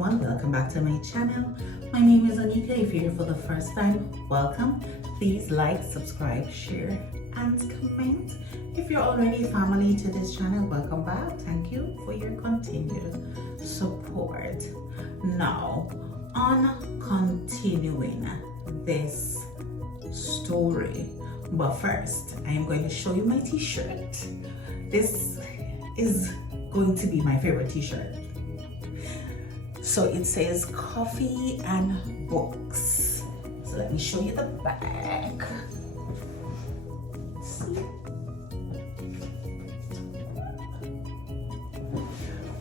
everyone, welcome back to my channel. My name is Honeika. If you're here for the first time, welcome. Please like, subscribe, share and comment. If you're already family to this channel, welcome back. Thank you for your continued support. Now, on continuing this story, but first I am going to show you my t-shirt. This is going to be my favorite t-shirt. So it says coffee and books. So let me show you the back. See?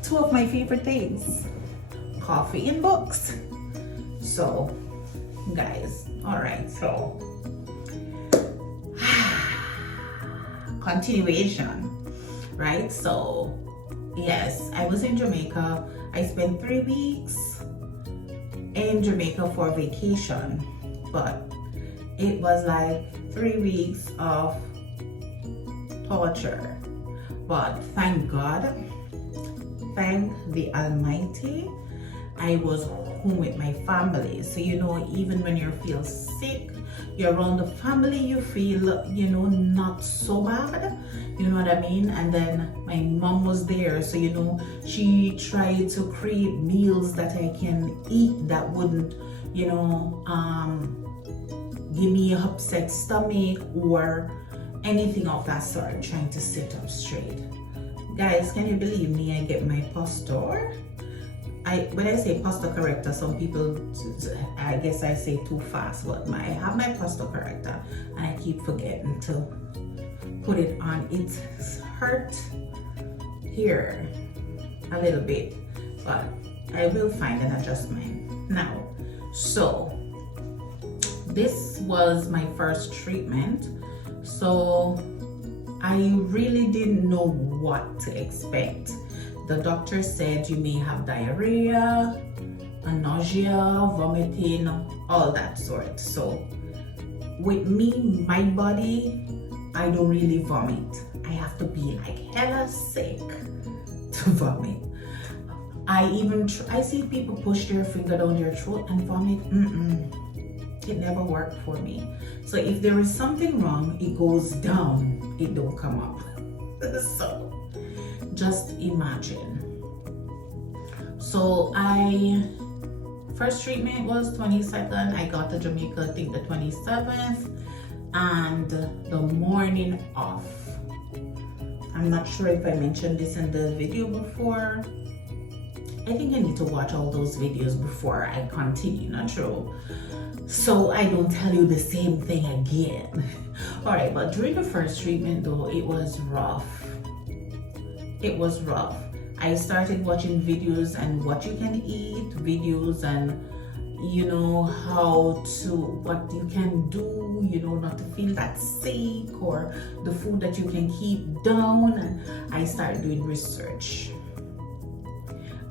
Two of my favorite things, coffee and books. So guys, all right, so continuation, right? So yes, I was in Jamaica. I spent 3 weeks in Jamaica for vacation, but it was like 3 weeks of torture. But thank God, thank the Almighty, I was home with my family. So you know, even when you feel sick, you're around the family, you feel, you know, not so bad, you know what I mean? And then my mom was there, so you know, she tried to create meals that I can eat that wouldn't, you know, give me an upset stomach or anything of that sort, trying to sit up straight. Guys, can you believe me? I get my pastor. When I say pastor corrector, some people, I guess I say too fast, but I have my pastor corrector and I keep forgetting to put it on. It hurt here a little bit, but I will find an adjustment now. So this was my first treatment, so I really didn't know what to expect. The doctor said you may have diarrhea, nausea, vomiting, all that sort. So with me, my body, I don't really vomit. I have to be like hella sick to vomit. I see people push their finger down their throat and vomit. It never worked for me. So if there is something wrong, it goes down, it don't come up. So just imagine. So first treatment was 22nd. I got to Jamaica, I think the 27th, and the morning off. I'm not sure if I mentioned this in the video before. I think I need to watch all those videos before I continue, not true, so I don't tell you the same thing again. All right, but during the first treatment though, it was rough. It was rough. I started watching videos and what you can eat, videos and you know what you can do, you know, not to feel that sick, or the food that you can keep down. And I started doing research.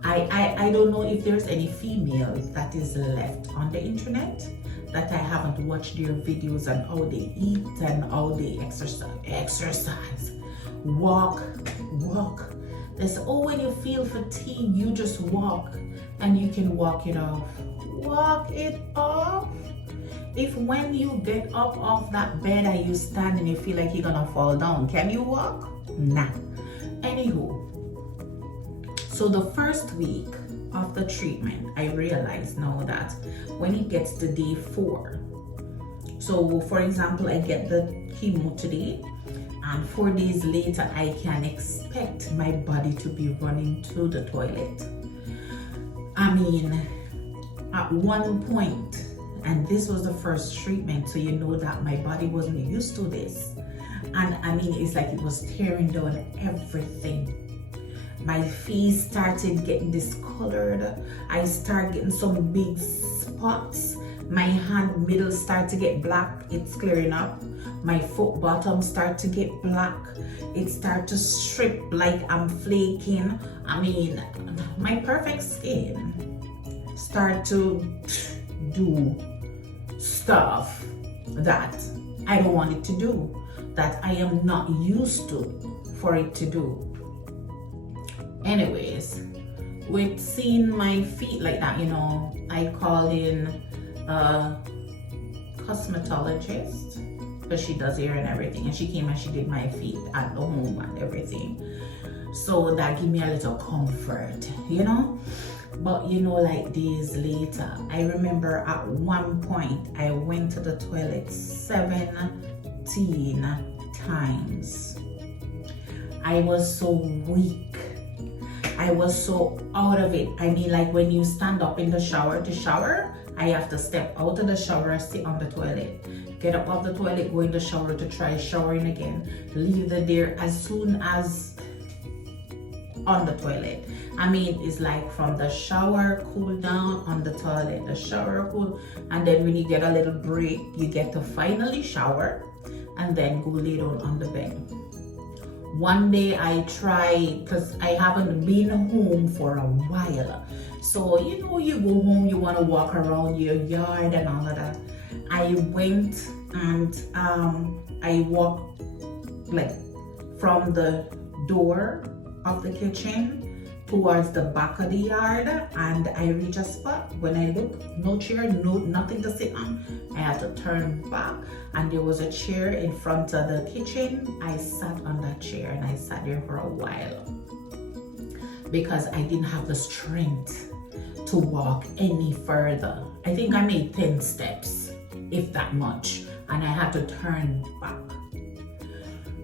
I don't know if there's any females that is left on the internet that I haven't watched their videos on how they eat and how they exercise. Walk. They say, oh, when you feel fatigue, you just walk and you can walk it off. Walk it off. If when you get up off that bed and you stand and you feel like you're gonna fall down, can you walk? Nah. Anywho, so the first week of the treatment, I realized now that when it gets to day 4, so for example, I get the chemo today, and 4 days later, I can expect my body to be running to the toilet. I mean, at one point, and this was the first treatment, so you know that my body wasn't used to this. And I mean, it's like it was tearing down everything. My face started getting discolored. I started getting some big spots. My hand middle started to get black. It's clearing up. My foot bottom start to get black. It start to strip like I'm flaking. I mean, my perfect skin start to do stuff that I don't want it to do, that I am not used to for it to do. Anyways, with seeing my feet like that, you know, I called in a cosmetologist because she does hair and everything, and she came and she did my feet at the home and everything. So that gave me a little comfort, you know. But you know, like days later, I remember at one point I went to the toilet 17 times. I was so weak. I was so out of it. I mean, like when you stand up in the shower to shower, I have to step out of the shower, sit on the toilet, get up off the toilet, go in the shower to try showering again, leave the there as soon as on the toilet. I mean, it's like from the shower, cool down, on the toilet, the shower, cool, and then when you get a little break, you get to finally shower and then go lay down on the bed. One day I tried, because I haven't been home for a while. So, you know, you go home, you want to walk around your yard and all of that. I went and I walked like from the door of the kitchen towards the back of the yard, and I reached a spot. When I look, no chair, nothing to sit on. I had to turn back, and there was a chair in front of the kitchen. I sat on that chair and I sat there for a while because I didn't have the strength to walk any further. I think I made 10 steps, if that much, and I had to turn back.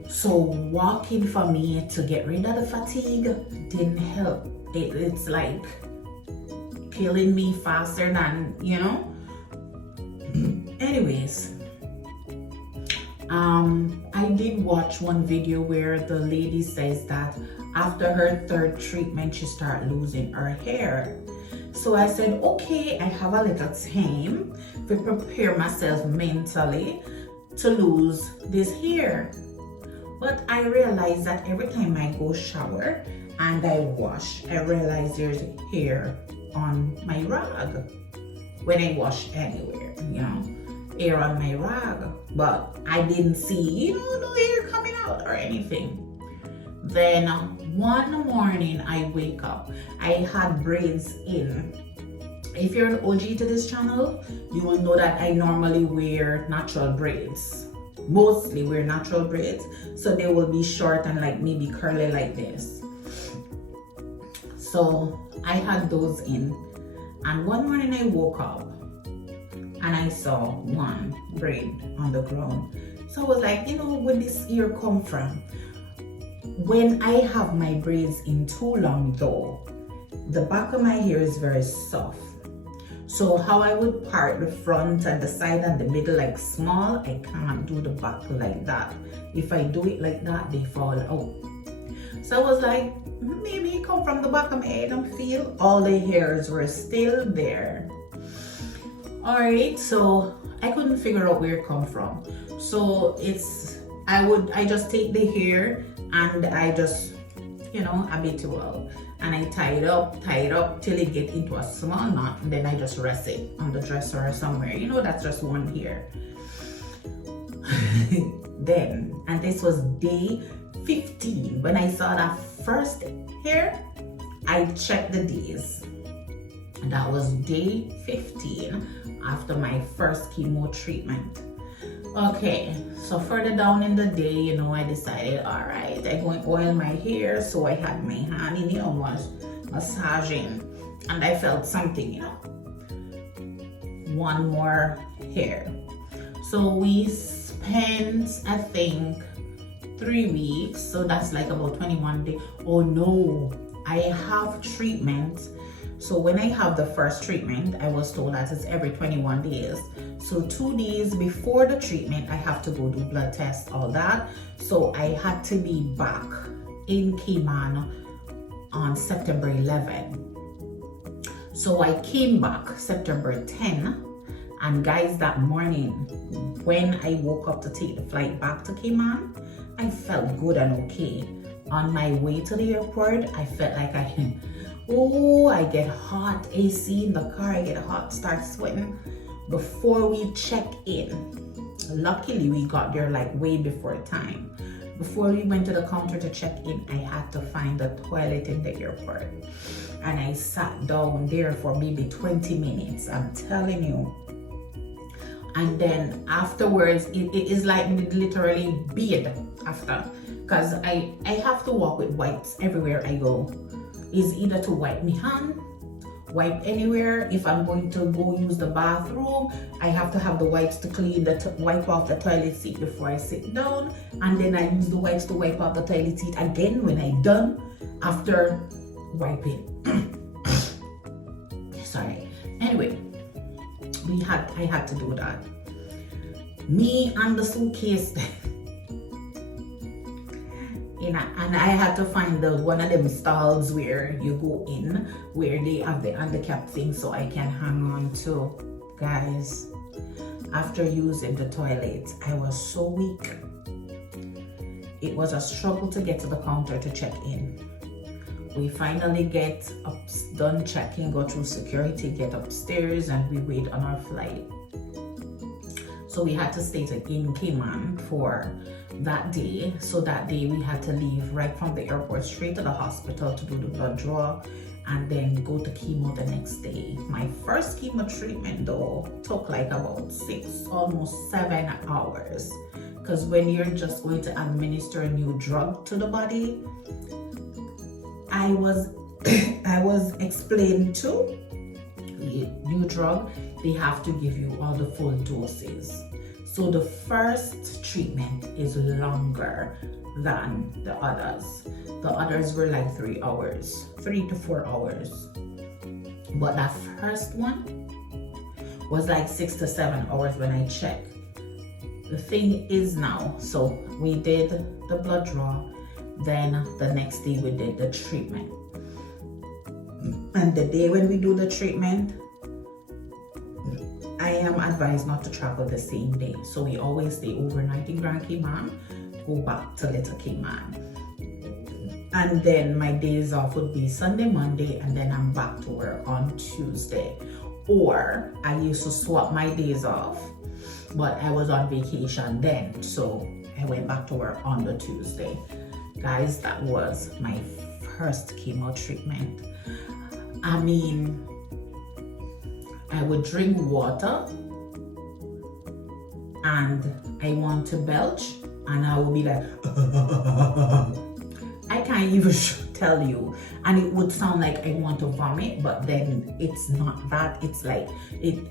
So walking for me to get rid of the fatigue didn't help. It's like killing me faster than, you know. Anyways, I did watch one video where the lady says that after her 3rd treatment, she started losing her hair. So I said, okay, I have a little time to prepare myself mentally to lose this hair. But I realized that every time I go shower and I wash, I realize there's hair on my rag. When I wash anywhere, you know, hair on my rag. But I didn't see, you know, no hair coming out or anything. Then one morning I wake up, I had braids in. If you're an OG to this channel, you will know that I normally wear natural braids. Mostly wear natural braids, so they will be short and like maybe curly like this. So I had those in, and one morning I woke up and I saw one braid on the ground. So I was like, you know, where this ear come from? When I have my braids in too long though, the back of my hair is very soft. So how I would part the front and the side and the middle like small, I can't do the back like that. If I do it like that, they fall out. So I was like, maybe it come from the back of my head and feel all the hairs were still there. Alright, so I couldn't figure out where it come from. So I just take the hair and I just, you know, habitual. And I tie it up till it get into a small knot, and then I just rest it on the dresser or somewhere. You know, that's just one hair. Then, and this was day 15. When I saw that first hair, I checked the days. And that was day 15 after my first chemo treatment. Okay, so further down in the day, you know, I decided, all right, I'm going to oil my hair. So I had my hand in, you know, massaging, and I felt something, you know, one more hair. So we spent, I think, 3 weeks. So that's like about 21 days. Oh no, I have treatment. So when I have the first treatment, I was told that it's every 21 days. So 2 days before the treatment, I have to go do blood tests, all that. So I had to be back in Cayman on September 11. So I came back September 10. And guys, that morning, when I woke up to take the flight back to Cayman, I felt good and okay. On my way to the airport, I felt like I get hot, AC in the car, I get hot, start sweating. Before we check in, luckily we got there like way before time. before we went to the counter to check in, I had to find the toilet in the airport. And I sat down there for maybe 20 minutes, I'm telling you. And then afterwards, it is like literally bathe after. Because I have to walk with wipes everywhere I go. Is either to wipe my hand, wipe anywhere. If I'm going to go use the bathroom, I have to have the wipes to clean wipe off the toilet seat before I sit down, and then I use the wipes to wipe off the toilet seat again when I'm done after wiping. Sorry. Anyway, I had to do that. Me and the suitcase. And I had to find one of them stalls where you go in, where they have the handicap thing so I can hang on to. Guys, after using the toilet, I was so weak. It was a struggle to get to the counter to check in. We finally get done checking, go through security, get upstairs, and we wait on our flight. So we had to stay in Cayman for that day. So that day we had to leave right from the airport straight to the hospital to do the blood draw and then go to chemo the next day. My first chemo treatment though took like about 6, almost 7 hours. Because when you're just going to administer a new drug to the body, I was explained to new drug, they have to give you all the full doses. So the first treatment is longer than the others. The others were like 3 hours, 3 to 4 hours. But that first one was like 6 to 7 hours when I checked. The thing is now, so we did the blood draw, then the next day we did the treatment. And the day when we do the treatment, I am advised not to travel the same day. So we always stay overnight in Grand Cayman, go back to Little Cayman. And then my days off would be Sunday, Monday, and then I'm back to work on Tuesday. Or I used to swap my days off, but I was on vacation then. So I went back to work on the Tuesday. Guys, that was my first chemo treatment. I mean, I would drink water and I want to belch and I would be like, I can't even tell you. And it would sound like I want to vomit, but then it's not that. It's like,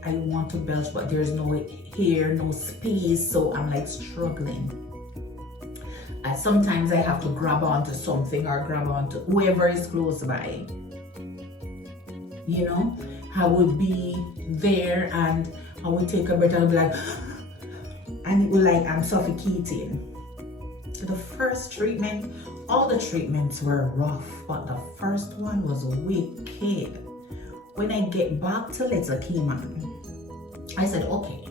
I want to belch, but there's no air, no space. So I'm like struggling. Sometimes I have to grab onto something or grab onto whoever is close by. You know, I would be there and I would take a breath and I'd be like, and it would like I'm suffocating. The first treatment, all the treatments were rough, but the first one was wicked. When I get back to Little Cayman, I said, okay,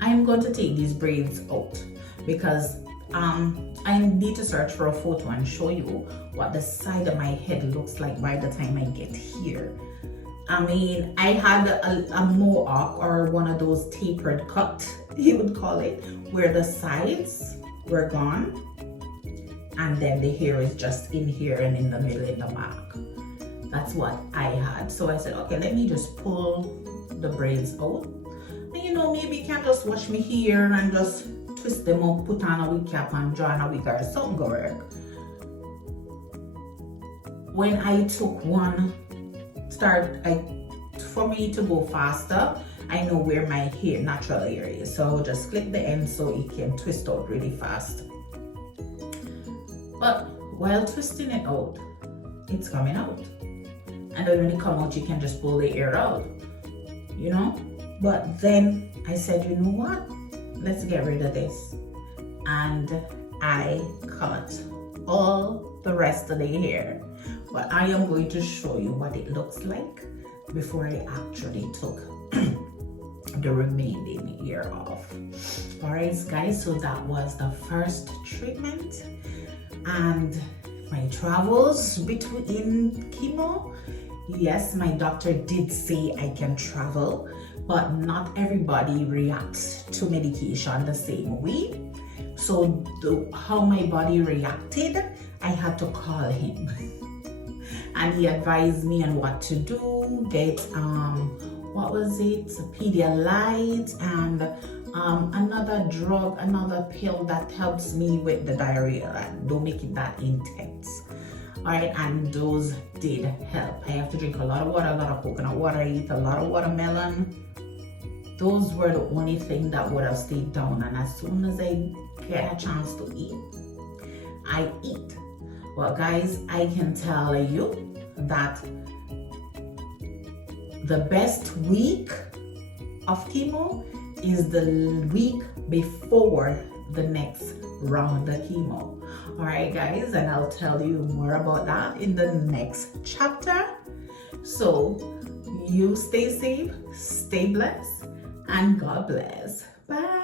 I'm going to take these braids out because I need to search for a photo and show you what the side of my head looks like by the time I get here. I mean, I had a mohawk or one of those tapered cut, you would call it, where the sides were gone and then the hair is just in here and in the middle in the back. That's what I had. So I said, okay, let me just pull the braids out. And you know, maybe you can just wash me here and just twist them up, put on a wig cap and draw on a wig or something go work. When I took one, for me to go faster, I know where my hair, natural hair is. So I'll just clip the end so it can twist out really fast. But while twisting it out, it's coming out. And then when it comes out, you can just pull the hair out, you know? But then I said, you know what? Let's get rid of this. And I cut all the rest of the hair. But I am going to show you what it looks like before I actually took the remaining hair off. Alright guys, so that was the first treatment. And my travels between chemo, yes, my doctor did say I can travel, but not everybody reacts to medication the same way. So how my body reacted, I had to call him. And he advised me on what to do, get what was it, Pedialyte, and another drug, another pill that helps me with the diarrhea. Don't make it that intense. All right, and those did help. I have to drink a lot of water, a lot of coconut water, eat a lot of watermelon. Those were the only thing that would have stayed down. And as soon as I get a chance to eat, I eat. Well, guys, I can tell you that the best week of chemo is the week before the next round of chemo. All right, guys, and I'll tell you more about that in the next chapter. So you stay safe, stay blessed, and God bless. Bye.